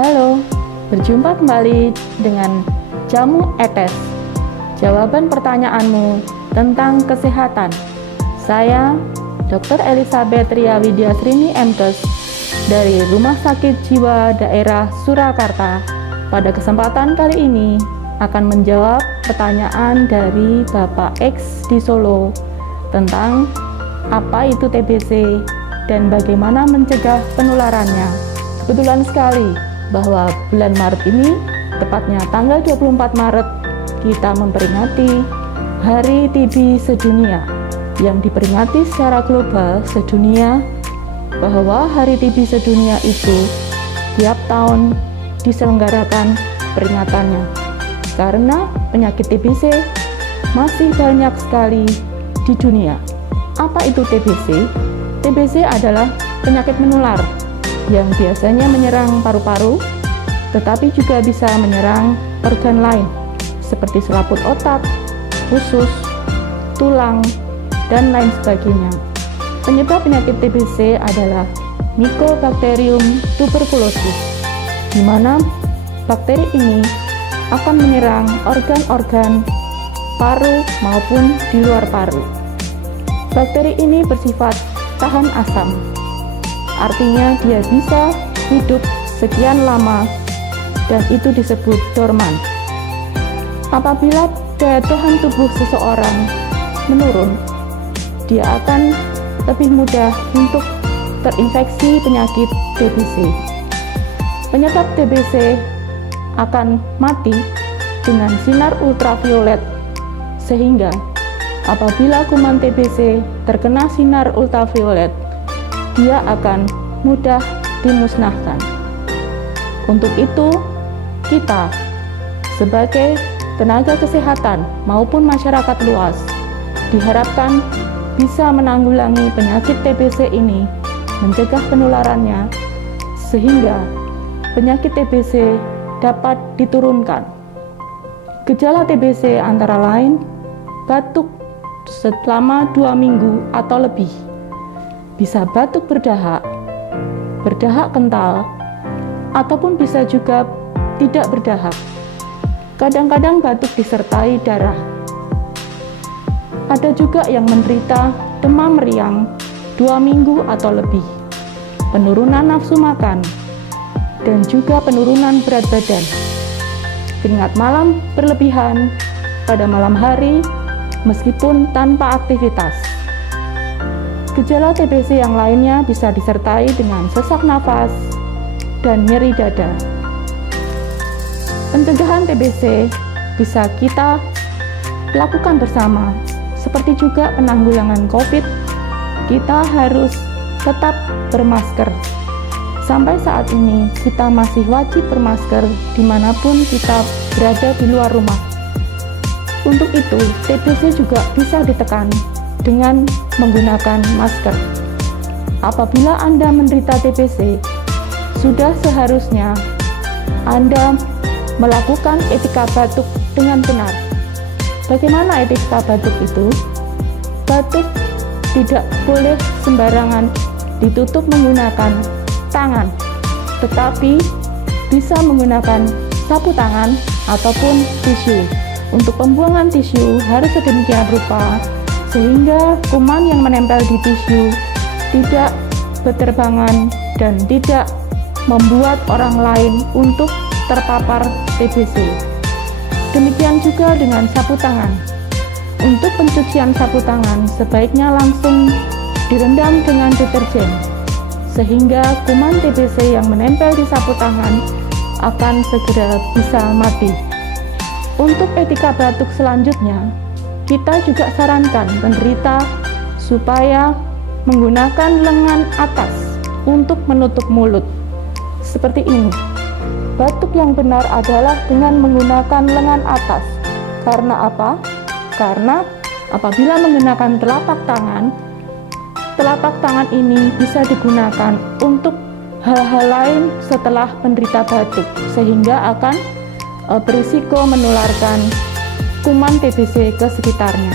Halo, berjumpa kembali dengan Jamu ETES. Jawaban pertanyaanmu tentang kesehatan. Saya Dr. Elizabeth Ria Widyasrini MTes dari Rumah Sakit Jiwa Daerah Surakarta. Pada kesempatan kali ini akan menjawab pertanyaan dari Bapak X di Solo tentang apa itu TBC dan bagaimana mencegah penularannya. Kebetulan sekali bahwa bulan Maret ini, tepatnya tanggal 24 Maret, kita memperingati Hari TB Sedunia yang diperingati secara global sedunia, bahwa Hari TB Sedunia itu tiap tahun diselenggarakan peringatannya karena penyakit TBC masih banyak sekali di dunia. Apa itu TBC? TBC adalah penyakit menular yang biasanya menyerang paru-paru, tetapi juga bisa menyerang organ lain seperti selaput otak, usus, tulang, dan lain sebagainya. Penyebab penyakit TBC adalah Mycobacterium tuberculosis, di mana bakteri ini akan menyerang organ-organ paru maupun di luar paru. Bakteri ini bersifat tahan asam, artinya dia bisa hidup sekian lama dan itu disebut dorman. Apabila daya tahan tubuh seseorang menurun, dia akan lebih mudah untuk terinfeksi penyakit TBC. Penyebab TBC akan mati dengan sinar ultraviolet, sehingga apabila kuman TBC terkena sinar ultraviolet, dia akan mudah dimusnahkan. Untuk itu, kita sebagai tenaga kesehatan maupun masyarakat luas diharapkan bisa menanggulangi penyakit TBC ini, mencegah penularannya, sehingga penyakit TBC dapat diturunkan. Gejala TBC antara lain batuk selama 2 minggu atau lebih, bisa batuk berdahak kental, ataupun bisa juga tidak berdahak. Kadang-kadang batuk disertai darah. Ada juga yang menderita demam meriang 2 minggu atau lebih, penurunan nafsu makan, dan juga penurunan berat badan, keringat malam berlebihan pada malam hari meskipun tanpa aktivitas. Gejala TBC yang lainnya bisa disertai dengan sesak nafas dan nyeri dada. Pencegahan TBC bisa kita lakukan bersama, seperti juga penanggulangan COVID. Kita harus tetap bermasker. Sampai saat ini kita masih wajib bermasker dimanapun kita berada di luar rumah. Untuk itu, TBC juga bisa ditekan dengan menggunakan masker. Apabila Anda menderita TBC, sudah seharusnya Anda melakukan etika batuk dengan benar. Bagaimana etika batuk itu? Batuk tidak boleh sembarangan ditutup menggunakan tangan, tetapi bisa menggunakan sapu tangan ataupun tisu. Untuk pembuangan tisu harus sedemikian rupa sehingga kuman yang menempel di tisu tidak berterbangan dan tidak membuat orang lain untuk terpapar TBC. Demikian juga dengan sapu tangan. Untuk pencucian sapu tangan sebaiknya langsung direndam dengan deterjen, sehingga kuman TBC yang menempel di sapu tangan akan segera bisa mati. Untuk etika batuk selanjutnya, kita juga sarankan penderita supaya menggunakan lengan atas untuk menutup mulut. Seperti ini. Batuk yang benar adalah dengan menggunakan lengan atas. Karena apa? Karena apabila menggunakan telapak tangan ini bisa digunakan untuk hal-hal lain setelah penderita batuk, sehingga akan berisiko menularkan kuman TBC ke sekitarnya.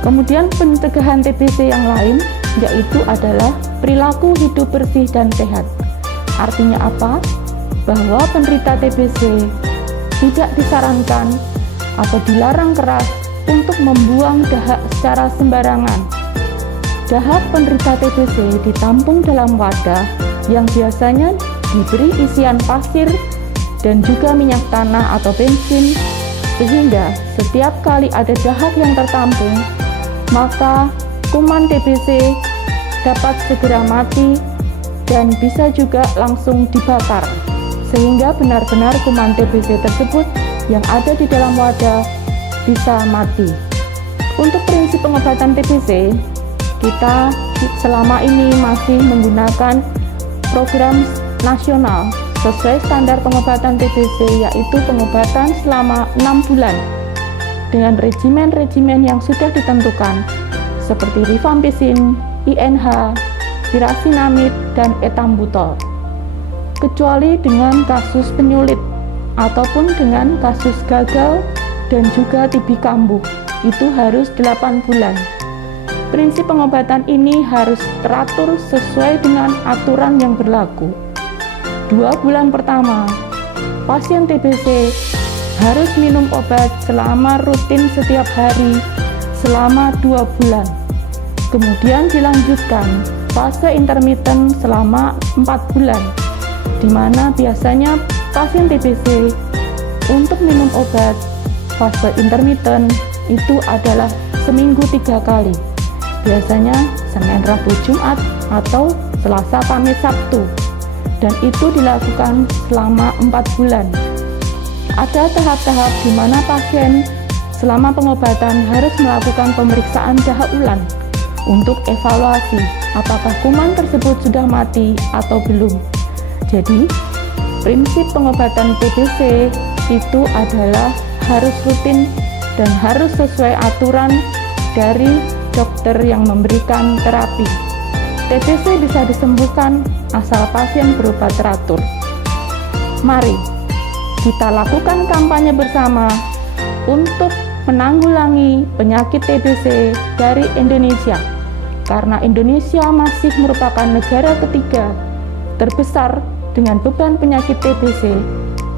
Kemudian pencegahan TBC yang lain yaitu adalah perilaku hidup bersih dan sehat. Artinya apa? Bahwa penderita TBC tidak disarankan atau dilarang keras untuk membuang dahak secara sembarangan. Dahak penderita TBC ditampung dalam wadah yang biasanya diberi isian pasir dan juga minyak tanah atau bensin, sehingga setiap kali ada dahak yang tertampung, maka kuman TBC dapat segera mati dan bisa juga langsung dibakar, sehingga benar-benar kuman TBC tersebut yang ada di dalam wadah bisa mati. Untuk prinsip pengobatan TBC, kita selama ini masih menggunakan program nasional sesuai standar pengobatan TBC, yaitu pengobatan selama 6 bulan dengan regimen-regimen yang sudah ditentukan seperti rifampicin, INH, pirasinamid, dan etambutol. Kecuali dengan kasus penyulit ataupun dengan kasus gagal dan juga TB kambuh, itu harus 8 bulan. Prinsip pengobatan ini harus teratur sesuai dengan aturan yang berlaku. 2 bulan pertama, pasien TBC harus minum obat selama rutin setiap hari selama 2 bulan. Kemudian dilanjutkan fase intermittent selama 4 bulan, di mana biasanya pasien TBC untuk minum obat fase intermittent itu adalah seminggu 3 kali. Biasanya Senin, Rabu, Jumat, atau Selasa, Kamis, Sabtu. Dan itu dilakukan selama 4 bulan. Ada tahap-tahap di mana pasien selama pengobatan harus melakukan pemeriksaan dahak ulang untuk evaluasi apakah kuman tersebut sudah mati atau belum. Jadi, prinsip pengobatan TBC itu adalah harus rutin dan harus sesuai aturan dari dokter yang memberikan terapi. TBC bisa disembuhkan asal pasien berobat teratur. Mari kita lakukan kampanye bersama untuk menanggulangi penyakit TBC dari Indonesia, karena Indonesia masih merupakan negara ketiga terbesar dengan beban penyakit TBC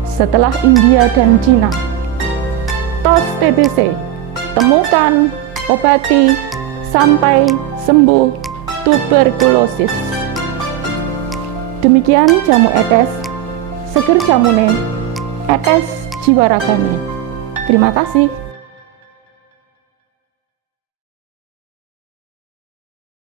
setelah India dan Cina. TOS TBC, temukan, obati, sampai sembuh tuberkulosis. Demikian jamu etes, seger jamune, etes jiwa ragane. Terima kasih.